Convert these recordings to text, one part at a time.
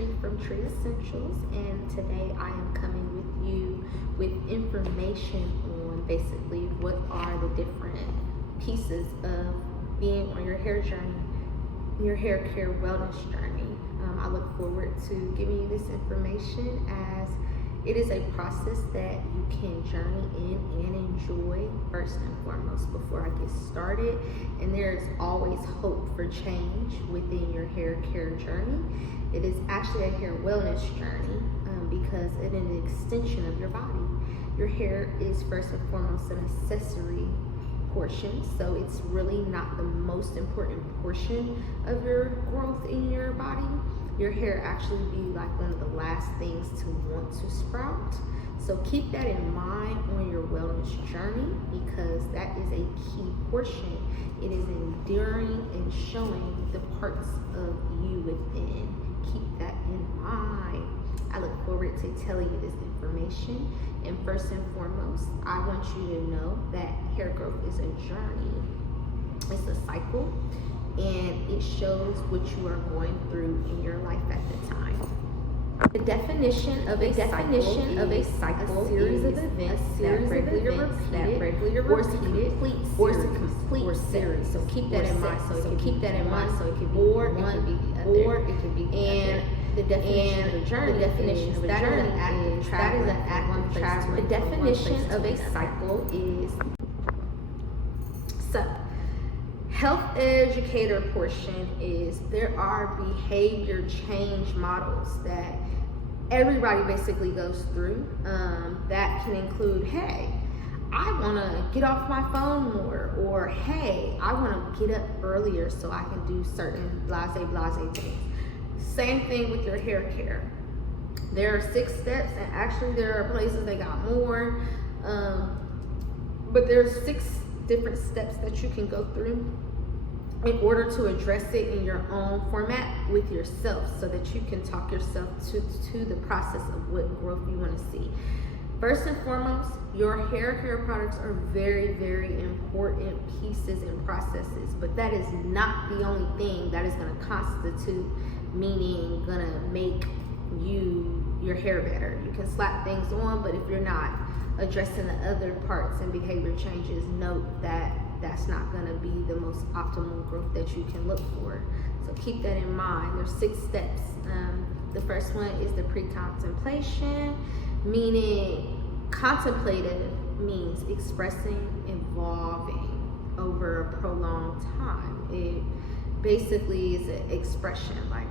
Tree from Tree Essentials, and today I am coming with you with information on basically what are the different pieces of being on your hair journey, your hair care wellness journey. I look forward to giving you this information as it is a process that you can journey in and enjoy first and foremost before I get started. And there's always hope for change within your hair care journey. It is actually a hair wellness journey because it is an extension of your body. Your hair is first and foremost an accessory portion, so it's really not the most important portion of your growth in your body. Your hair actually be like one of the last things to want to sprout. So keep that in mind on your wellness journey because that is a key portion. It is enduring and showing the parts of you within. Keep that in mind. I look forward to telling you this information. And first and foremost, I want you to know that hair growth is a journey. It's a cycle. And it shows what you are going through in your life at the time. The definition of a cycle, a series of events that regularly repeated, or a complete series. So keep that in mind. So it can be one, or it can be the other. And the definition of a journey is that is an act of traveling. The definition of a cycle is so. Health educator portion is there are behavior change models that everybody basically goes through that can include, hey, I want to get off my phone more, or hey, I want to get up earlier so I can do certain blase things. Same thing with your hair care. There are 6 steps, and actually there are places they got more, but there's 6 different steps that you can go through in order to address it in your own format with yourself so that you can talk yourself to the process of what growth you want to see. First and foremost, your hair care products are very, very important pieces and processes, but that is not the only thing that is going to constitute, meaning going to make your hair better. You can slap things on, but if you're not addressing the other parts and behavior changes, note that that's not going to be the most optimal growth that you can look for. So keep that in mind. There's 6 steps. The first one is the pre-contemplation, meaning contemplative means expressing, evolving over a prolonged time. It basically is an expression like,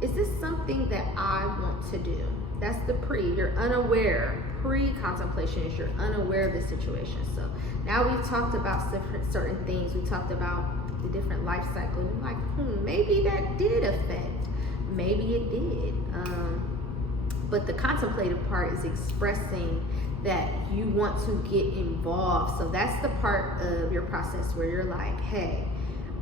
is this something that I want to do? That's the you're unaware. Pre-contemplation is you're unaware of the situation. So now we've talked about certain things. We talked about the different life cycles. You're like, maybe that did affect. Maybe it did. But the contemplative part is expressing that you want to get involved. So that's the part of your process where you're like, hey,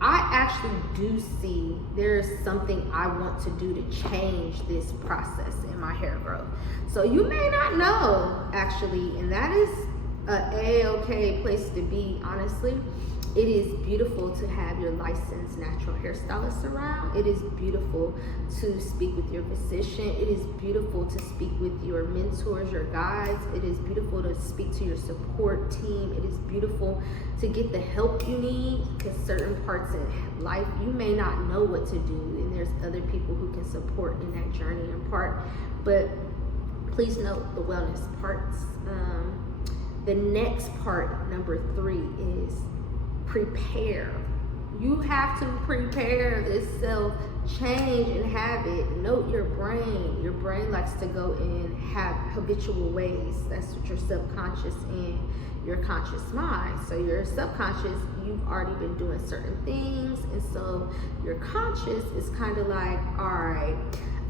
I actually do see there's something I want to do to change this process in my hair growth. So you may not know actually, and that is a A-okay place to be, honestly. It is beautiful to have your licensed natural hairstylist around. It is beautiful to speak with your physician. It is beautiful to speak with your mentors, your guides. It is beautiful to speak to your support team. It is beautiful to get the help you need because certain parts in life you may not know what to do, and there's other people who can support in that journey and part. But please note the wellness parts. The next part, number 3, is prepare. You have to prepare this self change and habit. Note your brain. Your brain likes to go in have habitual ways. That's what your subconscious and your conscious mind. So your subconscious, you've already been doing certain things, and so your conscious is kind of like, all right,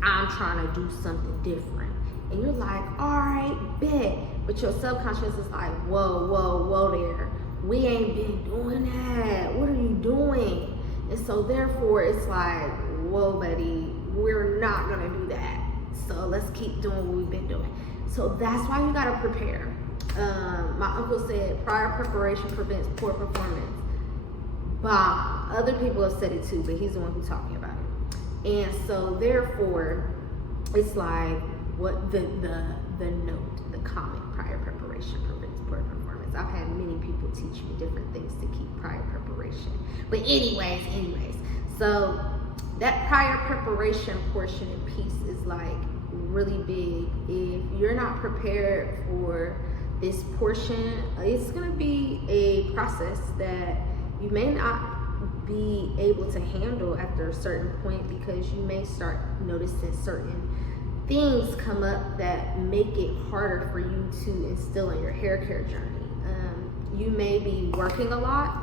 I'm trying to do something different. And you're like, all right, bet. But your subconscious is like, whoa there. We ain't been doing that. What are you doing? And so therefore it's like, whoa, buddy, we're not gonna do that. So let's keep doing what we've been doing. So that's why you gotta prepare. My uncle said prior preparation prevents poor performance. Other people have said it too, but he's the one who's talking about it. And so therefore, it's like what the note, the comment, prior preparation prevents poor performance. I've had many people teach me different things to keep prior preparation. But anyways, so that prior preparation portion and piece is like really big. If you're not prepared for this portion, it's going to be a process that you may not be able to handle after a certain point, because you may start noticing certain things come up that make it harder for you to instill in your hair care journey. You may be working a lot,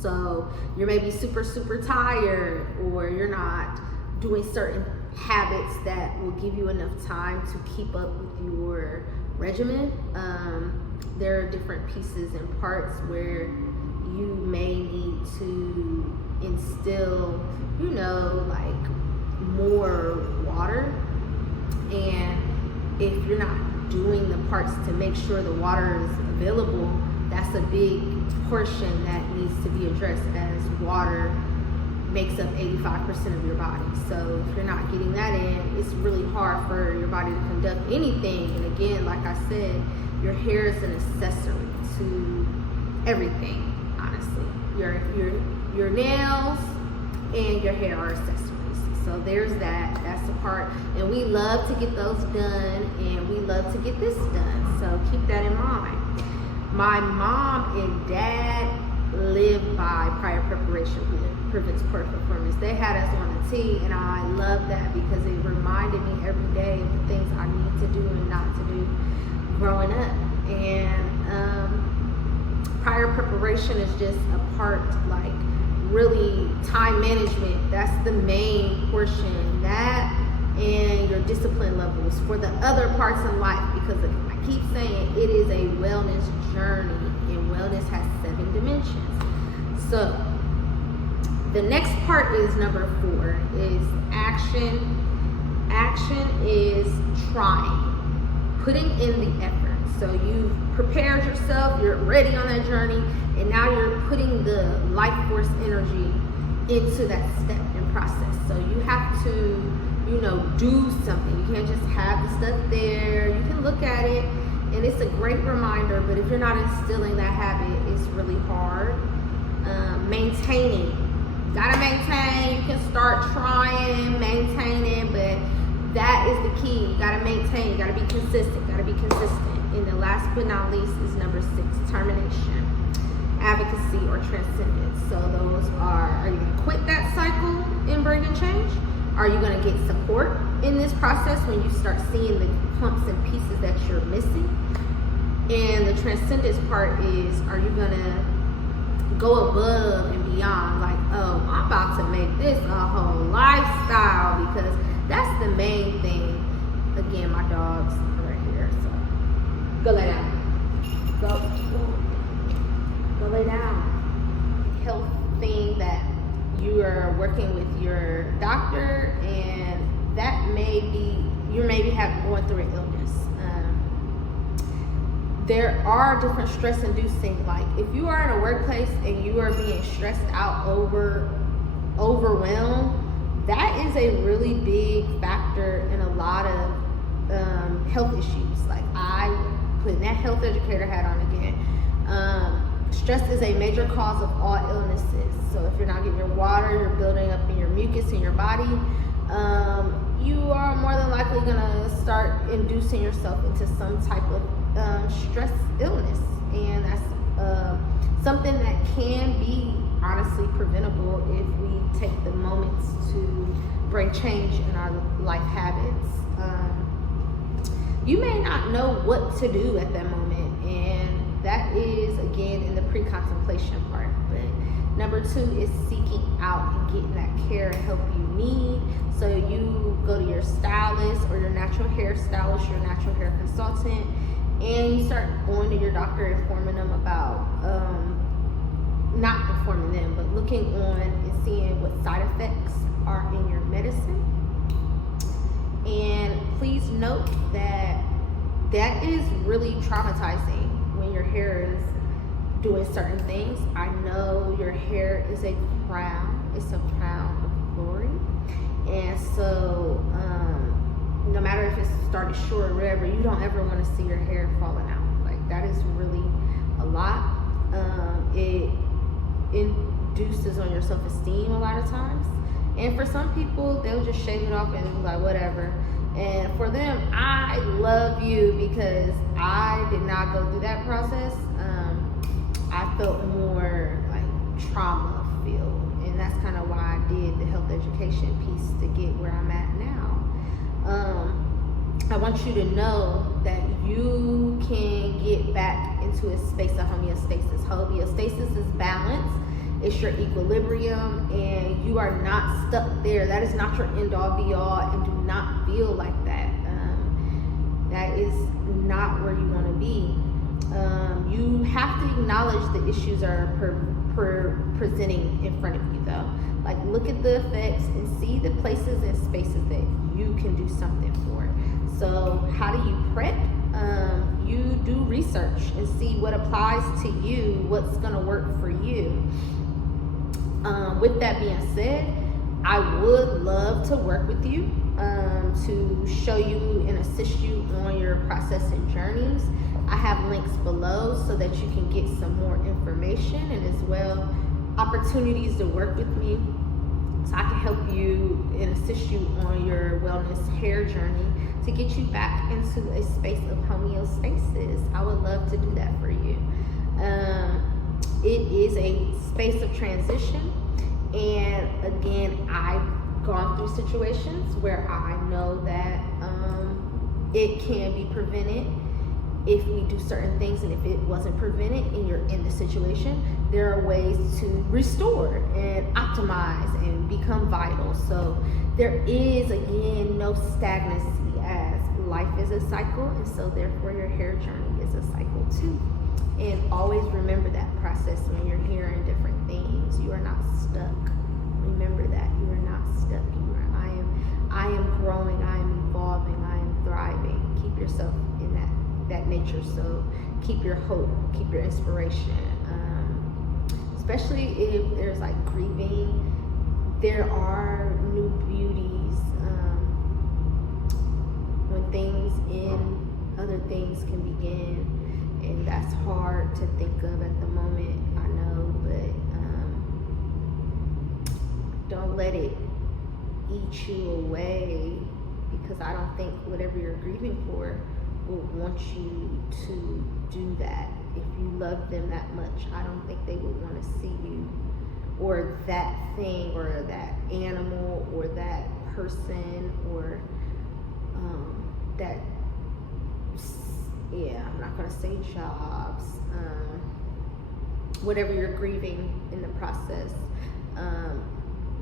so you may be super tired, or you're not doing certain habits that will give you enough time to keep up with your regimen. There are different pieces and parts where you may need to instill, like more water. And if you're not doing the parts to make sure the water is available, that's a big portion that needs to be addressed, as water makes up 85% of your body. So if you're not getting that in, it's really hard for your body to conduct anything. And again, like I said, your hair is an accessory to everything, honestly. Your nails and your hair are accessories. So there's that's the part. And we love to get those done, and we love to get this done. So keep that in mind. My mom and dad live by prior preparation prevents poor performance. They had us on a T, and I love that because it reminded me every day of the things I need to do and not to do growing up. And prior preparation is just a part, like really time management. That's the main portion. That and your discipline levels for the other parts in life, because I keep saying it is a wellness journey, and wellness has 7 dimensions. So the next part is number 4, is action. Action is trying, putting in the effort. So you've prepared yourself, you're ready on that journey, and now you're putting the life force energy into that step and process. So you have to, do something. You can't just have the stuff there. You can look at it, and it's a great reminder, but if you're not instilling that habit, it's really hard. Maintaining. You gotta maintain. You can start trying, maintaining, but that is the key. You gotta maintain. You gotta be consistent. And the last but not least is number 6, determination, advocacy, or transcendence. So those are you gonna quit that cycle and bring in change? Are you gonna get support in this process when you start seeing the clumps and pieces that you're missing? And the transcendence part is, are you gonna go above and beyond, like, oh, I'm about to make this a whole lifestyle, because that's the main thing. Again, my dogs are right here, so go lay down. Go lay down. Health thing that you are working with your doctor, and that may be, you maybe going through an illness. There are different stress inducing, like if you are in a workplace and you are being stressed out, overwhelmed, that is a really big factor in a lot of health issues. Like I putting that health educator hat on again. Stress is a major cause of all illnesses. So if you're not getting your water, you're building up in your mucus in your body, you are more than likely gonna start inducing yourself into some type of stress illness. And that's something that can be honestly preventable if we take the moments to bring change in our life habits. You may not know what to do at that moment, and that is again in the pre-contemplation part. But number 2 is seeking out and getting that care and help you need. So you go to your stylist or your natural hair stylist, your natural hair consultant, and you start going to your doctor, informing them about, not informing them, but looking on and seeing what side effects are in your medicine. And please note that is really traumatizing when your hair is doing certain things. I know your hair is a crown. It's a crown of glory. And so no matter if it started short or whatever, you don't ever want to see your hair falling out. Like, that is really a lot. It induces on your self-esteem a lot of times. And for some people, they'll just shave it off and be like, whatever. And for them, I love you, because I did not go through that process. I felt more like trauma filled, and that's kind of why I did the health education piece to get where I'm at now. I want you to know that you can get back into a space of homeostasis. Homeostasis is balance. It's your equilibrium, and you are not stuck there. That is not your end-all be-all, and do not feel like that. That is not where you want to be. You have to acknowledge the issues are presenting in front of you, though. Like, look at the effects and see the places and spaces that you can do something for. So how do you prep? You do research and see what applies to you, what's going to work for you. With that being said, I would love to work with you to show you and assist you on your process and journeys. I have links below so that you can get some more information, and as well opportunities to work with me so I can help you and assist you on your wellness hair journey to get you back into a space of homeostasis. I would love to do that for you. It is a space of transition, and again, I've gone through situations where I know that it can be prevented if we do certain things, and if it wasn't prevented and you're in the situation, there are ways to restore and optimize and become vital. So there is, again, no stagnancy, as life is a cycle, and so therefore your hair journey is a cycle too. And always remember that process when you're hearing different things. You are not stuck. Remember that you are not stuck. I am growing, I am evolving, I am thriving. Keep yourself in that nature. So keep your hope, keep your inspiration. Especially if there's like grieving, there are new beauties. When things end, other things can begin. And that's hard to think of at the moment, I know, but don't let it eat you away, because I don't think whatever you're grieving for will want you to do that. If you love them that much, I don't think they would want to see you or that thing or that animal or that person or that, I'm not going to say jobs, whatever you're grieving in the process,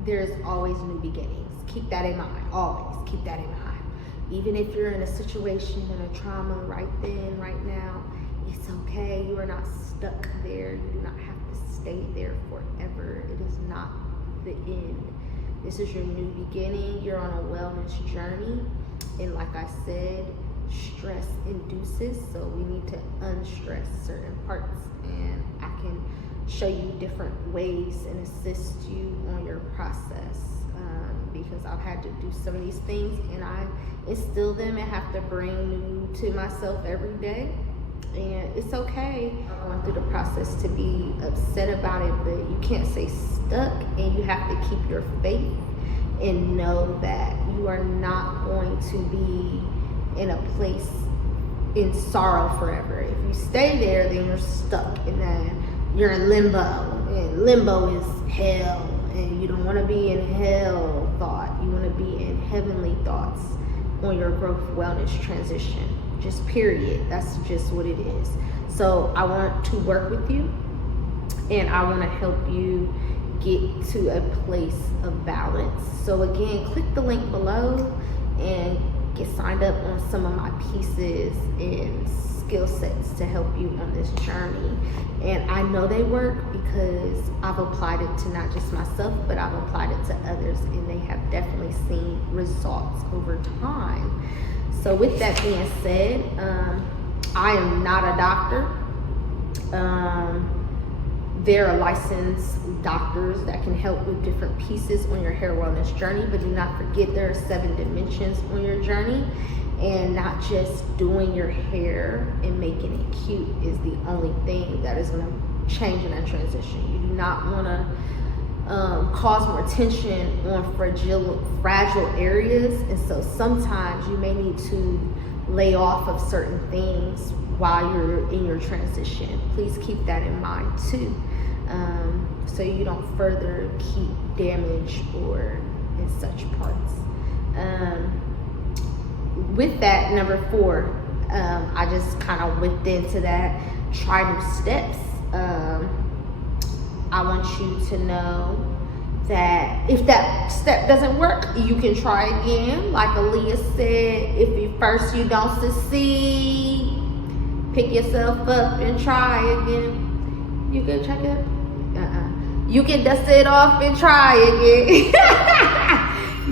there's always new beginnings. Keep that in mind. Always keep that in mind. Even if you're in a situation and a trauma right then, right now, it's okay. You are not stuck there. You do not have to stay there forever. It is not the end. This is your new beginning. You're on a wellness journey. And like I said, stress induces, so we need to unstress certain parts, and I can show you different ways and assist you on your process, because I've had to do some of these things and I instill them and have to bring new to myself every day. And it's okay going through the process to be upset about it, but you can't stay stuck, and you have to keep your faith and know that you are not going to be in a place in sorrow forever. If you stay there, then you're stuck, and then you're in limbo, and limbo is hell, and you don't want to be in hell thought. You want to be in heavenly thoughts on your growth wellness transition. Just period. That's just what it is. So I want to work with you, and I want to help you get to a place of balance. So again, click the link below and get signed up on some of my pieces and skill sets to help you on this journey. And I know they work because I've applied it to not just myself, but I've applied it to others, and they have definitely seen results over time. So with that being said, I am not a doctor. There are licensed doctors that can help with different pieces on your hair wellness journey, but do not forget there are 7 dimensions on your journey, and not just doing your hair and making it cute is the only thing that is going to change in that transition. You do not want to cause more tension on fragile areas, and so sometimes you may need to lay off of certain things while you're in your transition. Please keep that in mind too, so you don't further keep damage or in such parts. With that, number 4, I just kind of went into that. Try new steps. I want you to know that if that step doesn't work, you can try again. Like Aaliyah said, if you don't succeed, pick yourself up and try again. You can check it? You can dust it off and try again.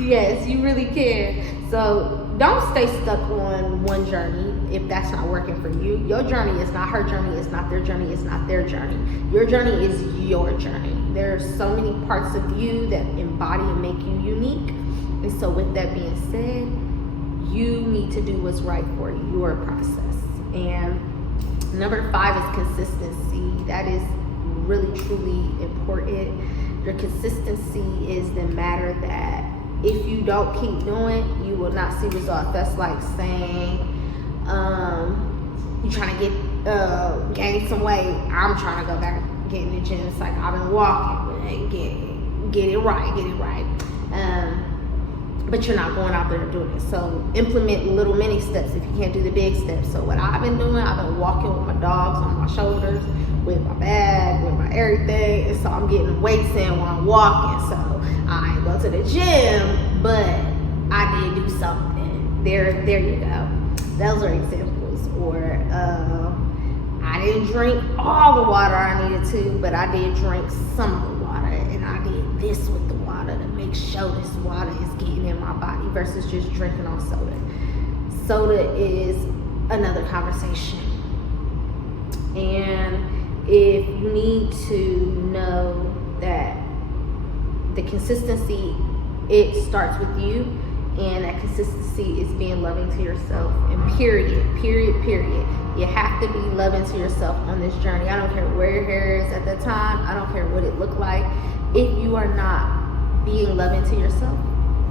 Yes, you really can. So don't stay stuck on one journey if that's not working for you. Your journey is not her journey, it's not their journey, it's not their journey. Your journey is your journey. There's so many parts of you that embody and make you unique. And so with that being said, you need to do what's right for your process. And number 5 is consistency. That is really, truly important. Your consistency is the matter that if you don't keep doing, you will not see results. That's like saying, you're trying to gain some weight. I'm trying to go back, get in the gym. It's like I've been walking, but get it right. But you're not going out there and doing it. So implement little mini steps if you can't do the big steps. So what I've been doing, I've been walking with my dogs on my shoulders, with my bag, with my everything. And so I'm getting weights in when I'm walking. So I ain't go to the gym, but I did do something. There you go. Those are examples. Or I didn't drink all the water I needed to, but I did drink some of the water, and I did this with the water to make sure this water is getting in my body versus just drinking on soda. Soda is another conversation. And if you need to know that the consistency, it starts with you, and that consistency is being loving to yourself, and period. You have to be loving to yourself on this journey. I don't care where your hair is at that time. I don't care what it looked like. If you are not being loving to yourself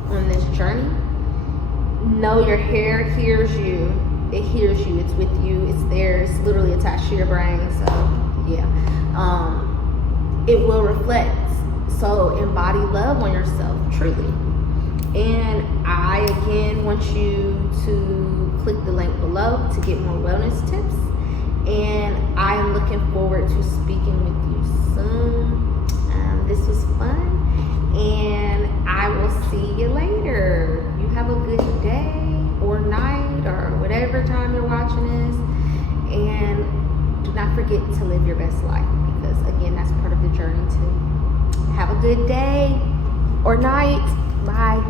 on this journey, know your hair hears you. It hears you. It's with you. It's there. It's literally attached to your brain. So yeah, it will reflect. So embody love on yourself, truly. And I again want you to click the link below to get more wellness tips. And I am looking forward to speaking with you soon. This was fun, and I will see you later. You have a good day or night or whatever time you're watching this. And do not forget to live your best life, because again, that's part of the journey too. Have a good day or night. Bye.